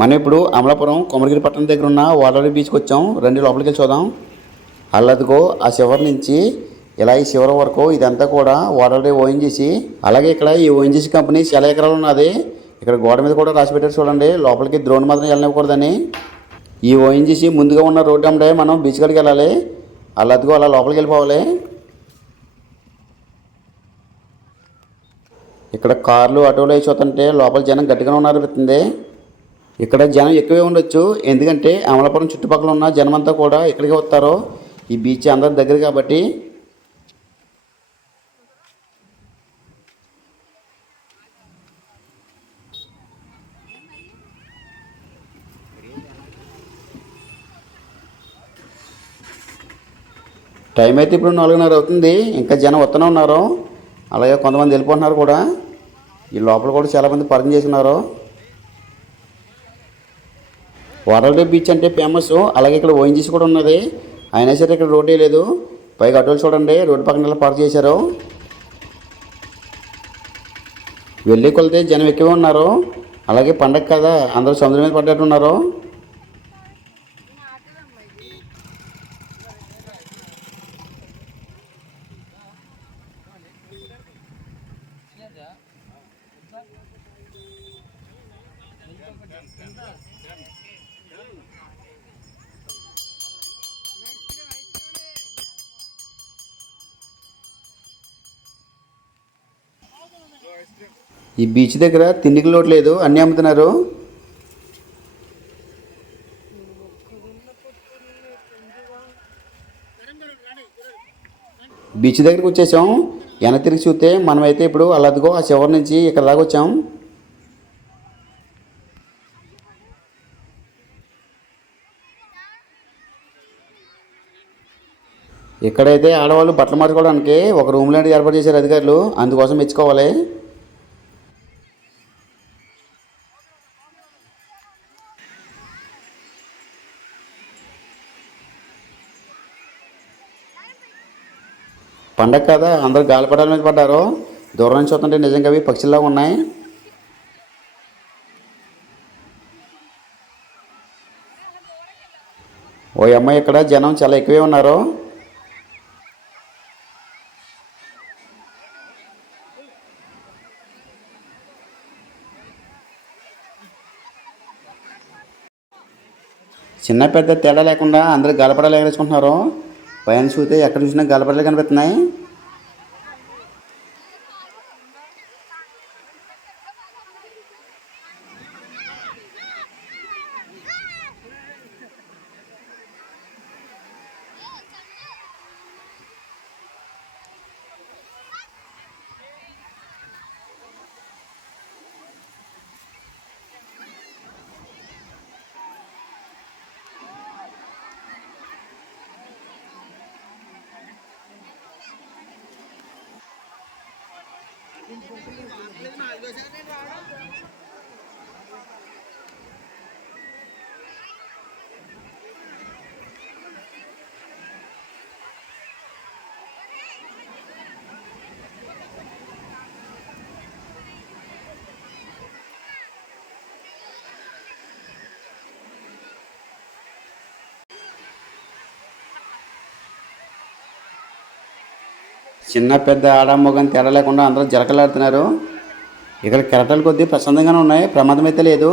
మనం ఇప్పుడు అమలాపురం కొమరగిరి పట్టణం దగ్గర ఉన్న వాటర్ బీచ్కి వచ్చాం. రండి లోపలికి వెళ్ళి చూద్దాం. అల్లదిగో ఆ చివరి నుంచి ఇలా ఈ చివరి వరకు ఇదంతా కూడా వాటర్ ఓఎన్జీసీ. అలాగే ఇక్కడ ఈ ఓఎన్జీసీ కంపెనీ చాలా ఎకరాలు ఉన్నది. ఇక్కడ గోడ మీద కూడా రాసి పెట్టారు చూడండి, లోపలికి డ్రోన్ మాత్రం వెళ్ళనివ్వకూడదని. ఈ ఓఎన్జీసీ ముందుగా ఉన్న రోడ్డు అంటే మనం బీచ్ కాడికి వెళ్ళాలి. అల్లదిగో అలా లోపలికి వెళ్ళిపోవాలి. ఇక్కడ కార్లు ఆటోలు వేసి చూస్తుంటే లోపల జనం గట్టిగా ఉన్నారు అనిపిస్తుంది. ఇక్కడ జనం ఎక్కువే ఉండొచ్చు, ఎందుకంటే అమలాపురం చుట్టుపక్కల ఉన్న జనం అంతా కూడా ఇక్కడికి వస్తారు. ఈ బీచ్ అందరి దగ్గర కాబట్టి. టైం అయితే ఇప్పుడు 4:30 అవుతుంది. ఇంకా జనం వస్తూనే ఉన్నారు. అలాగే కొంతమంది వెళ్ళిపోతున్నారు కూడా. ఈ లోపల కూడా చాలామంది పార్కింగ్ చేసి ఉన్నారు. వాటర్ బీచ్ అంటే ఫేమస్. అలాగే ఇక్కడ ఓఎన్జీసీ కూడా ఉన్నది. అయినా సరే ఇక్కడ రోడ్డే లేదు. పైగా అటోలు చూడండి రోడ్డు పక్కన పార్క్ చేశారు. వెళ్ళి కొలితే జనం ఎక్కువే ఉన్నారు. అలాగే పండగ కదా, అందరూ సముద్రం మీద పడ్డట్టు ఉన్నారు. ఈ బీచ్ దగ్గర తిండికి లోటు లేదు, అన్నీ అమ్ముతున్నారు. బీచ్ దగ్గరికి వచ్చేసాం. వెనక తిరిగి చూస్తే మనమైతే ఇప్పుడు అలాదిగో ఆ చివరి నుంచి ఇక్కడ దాకా వచ్చాం. ఇక్కడైతే ఆడవాళ్ళు బట్టలు మార్చుకోవడానికి ఒక రూమ్ లాంటిది ఏర్పాటు చేశారు అధికారులు, అందుకోసం మెచ్చుకోవాలి. పండగ కదా, అందరూ గాలిపటాల మీద పడ్డారు. దూరం నుంచి చూస్తుంటే నిజంగా అవి పక్షుల్లా ఉన్నాయి. ఓ అమ్మాయి ఇక్కడ జనం చాలా ఎక్కువే ఉన్నారు. చిన్న పెద్ద తేడా లేకుండా అందరూ గాలిపటాలు ఎగరేసుకుంటున్నారు. పైన చూస్తే ఎక్కడ చూసినా గాలిపటాలు కనిపిస్తున్నాయి. చిన్న పెద్ద ఆడమ్మగని తేడా లేకుండా అందరూ జలకలాడుతున్నారు. ఇక్కడ కెరటాలు కొద్దీ ప్రశాంతంగానే ఉన్నాయి, ప్రమాదం అయితే లేదు.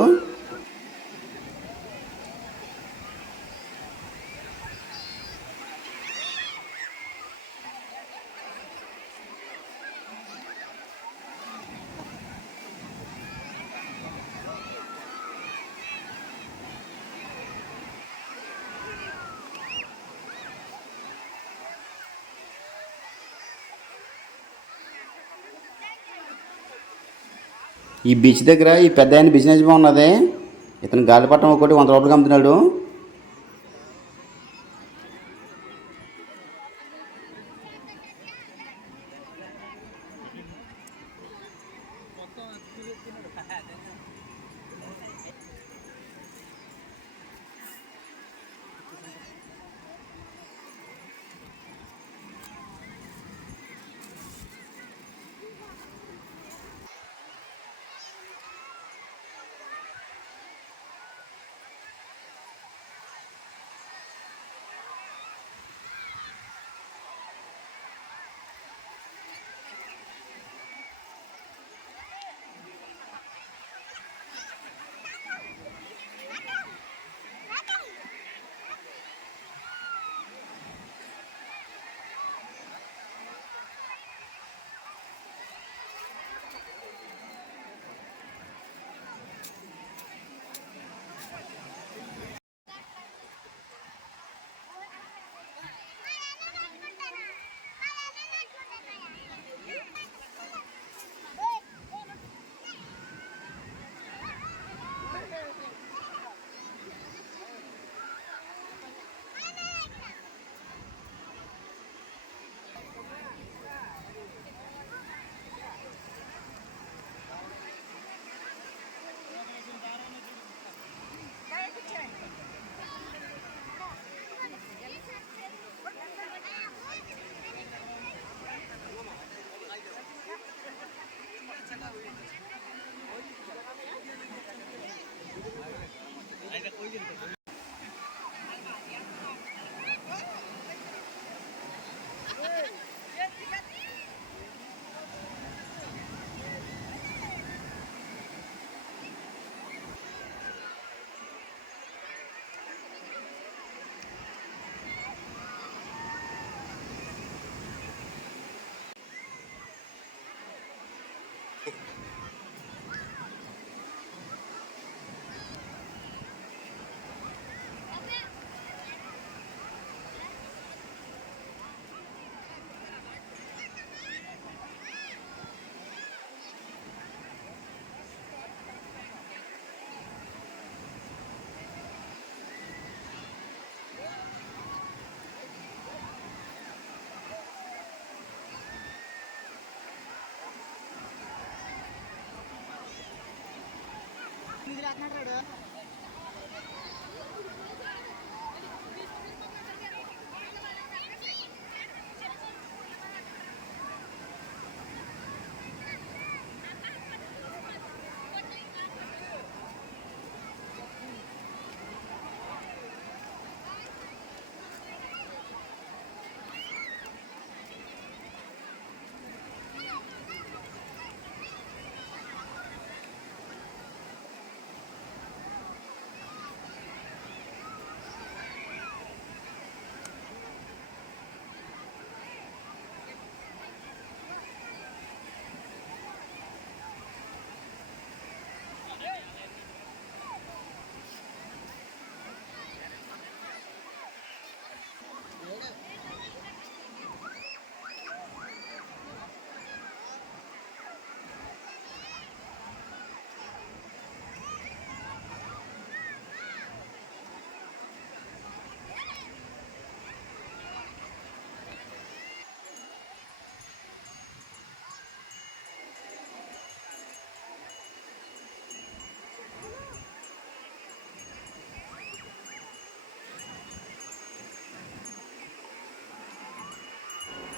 ఈ బీచ్ దగ్గర ఈ పెద్ద ఆయన బిజినెస్ బాగున్నది. ఇతను గాలిపటం ఒకటి 100 రూపాయలకి అమ్ముతున్నాడు.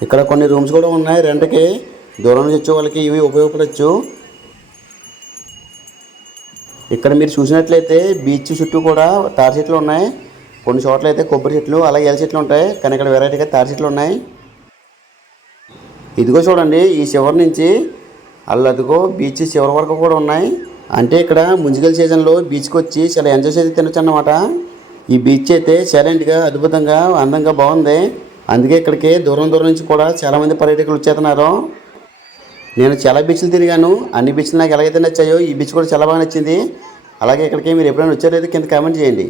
ఇక్కడ కొన్ని రూమ్స్ కూడా ఉన్నాయి రెంట్కి. దూరం నుంచి వచ్చే వాళ్ళకి ఇవి ఉపయోగపడవచ్చు. ఇక్కడ మీరు చూసినట్లయితే బీచ్ చుట్టూ కూడా తాడి చెట్లు ఉన్నాయి. కొన్ని చోట్ల అయితే కొబ్బరి చెట్లు అలాగే ఎల చెట్లు ఉంటాయి, కానీ ఇక్కడ వెరైటీగా తాడి చెట్లు ఉన్నాయి. ఇదిగో చూడండి, ఈ చివరి నుంచి అల్లదిగో బీచ్ చివరి వరకు కూడా ఉన్నాయి. అంటే ఇక్కడ ముంజిగల్ సీజన్లో బీచ్కి వచ్చి చాలా ఎంజాయ్ చేసి తినొచ్చు అన్నమాట. ఈ బీచ్ అయితే సైలెంట్గా అద్భుతంగా అందంగా బాగుంది. అందుకే ఇక్కడికి దూరం దూరం నుంచి కూడా చాలామంది పర్యాటకులు వచ్చేస్తున్నారు. నేను చాలా బీచ్లు తిరిగాను. అన్ని బీచ్లు నాకు ఎలాగైతే నచ్చాయో ఈ బీచ్ కూడా చాలా బాగా నచ్చింది. అలాగే ఇక్కడికి మీరు ఎప్పుడైనా వచ్చారైతే కింద కామెంట్ చేయండి.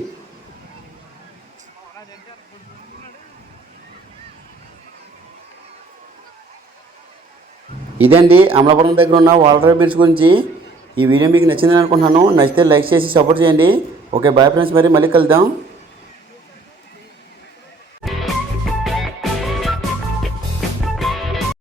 ఇదండి అమలాపురం దగ్గర ఉన్న వాల్టర్ బీచ్ గురించి. ఈ వీడియో మీకు నచ్చిందని అనుకుంటున్నాను. నచ్చితే లైక్ చేసి సపోర్ట్ చేయండి. ఓకే, బాయ్ ఫ్రెండ్స్, మళ్ళీ కలుద్దాం.